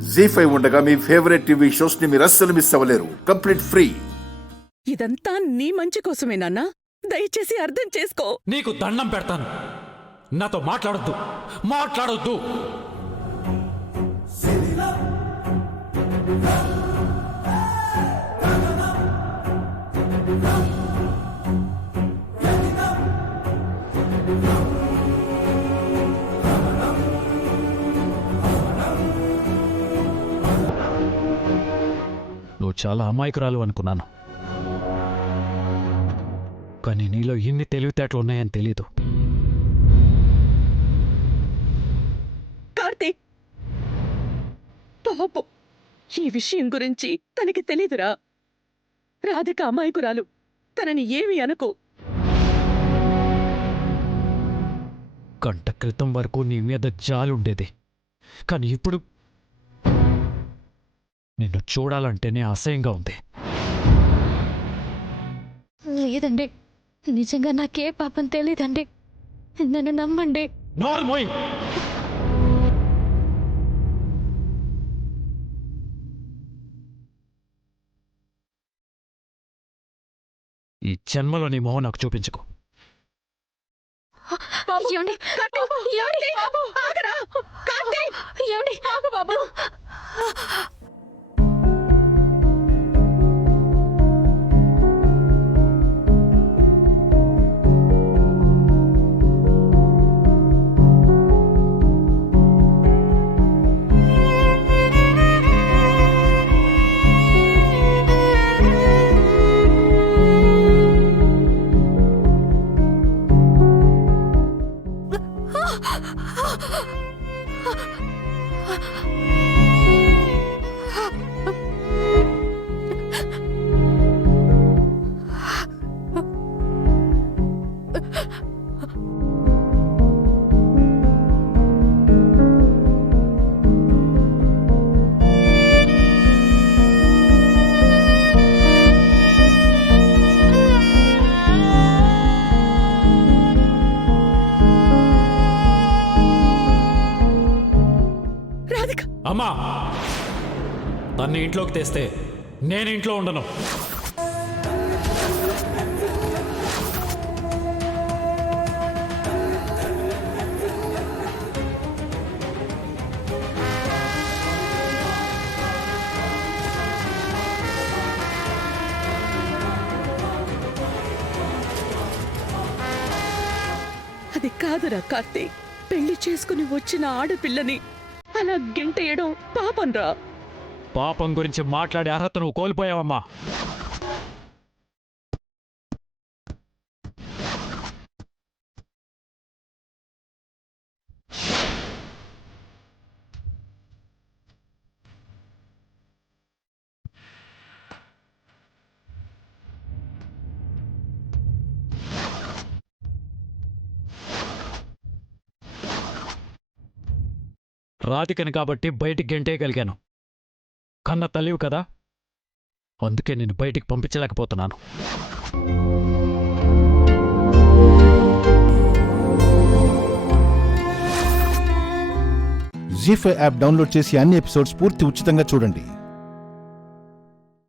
జీ5 ఉండగా మీ favourite TV shows ని మీరు అస్సలు మిస్ అవ్వలేరు. Complete free. ఇదంతా నీ మంచి కోసమే నాన్నా, దయచేసి అర్థం చేసుకో. నీకు దండం పెడతాను, నాతో మాట్లాడొద్దు. నువ్వు చాలా అమాయకురాలు అనుకున్నాను, కానీ నీలో ఇన్ని తెలివితేటలు ఉన్నాయని తెలీదు. కార్తీక్, పాపం, ఈ విషయం గురించి తనకి తెలీదురా. రాధిక అమాయకురాలు, తనని ఏమీ అనుకో. గంట క్రితం వరకు నీ మీద జాలుండేది, కానీ ఇప్పుడు నిన్ను చూడాలంటేనే అసహ్యంగా ఉంది. లేదండి, నిజంగా నాకే పాపం తెలీదండి, నన్ను నమ్మండి. నోర్మోయ్, ఈ జన్మలో నీ మొహం నాకు చూపించుకో. ఏమండి? ఏమండి? ఏమండి? బాబు, అమ్మా, తన్ని ఇంట్లోకి తెస్తే నేను ఇంట్లో ఉండను. అది కాదురా కార్తీక్, పెళ్లి చేసుకుని వచ్చిన ఆడపిల్లని అలా గెంటేయడం పాపంరా. పాపం గురించి మాట్లాడే అర్హత నువ్వు కోల్పోయావమ్మా. రాధికని కాబట్టి బయటికి గెంటేయగలిగాను. కన్న తల్లివి కదా, అందుకే నేను బయటికి పంపించలేకపోతున్నాను. జీ5 యాప్ డౌన్లోడ్ చేసి అన్ని ఎపిసోడ్స్ పూర్తి ఉచితంగా చూడండి.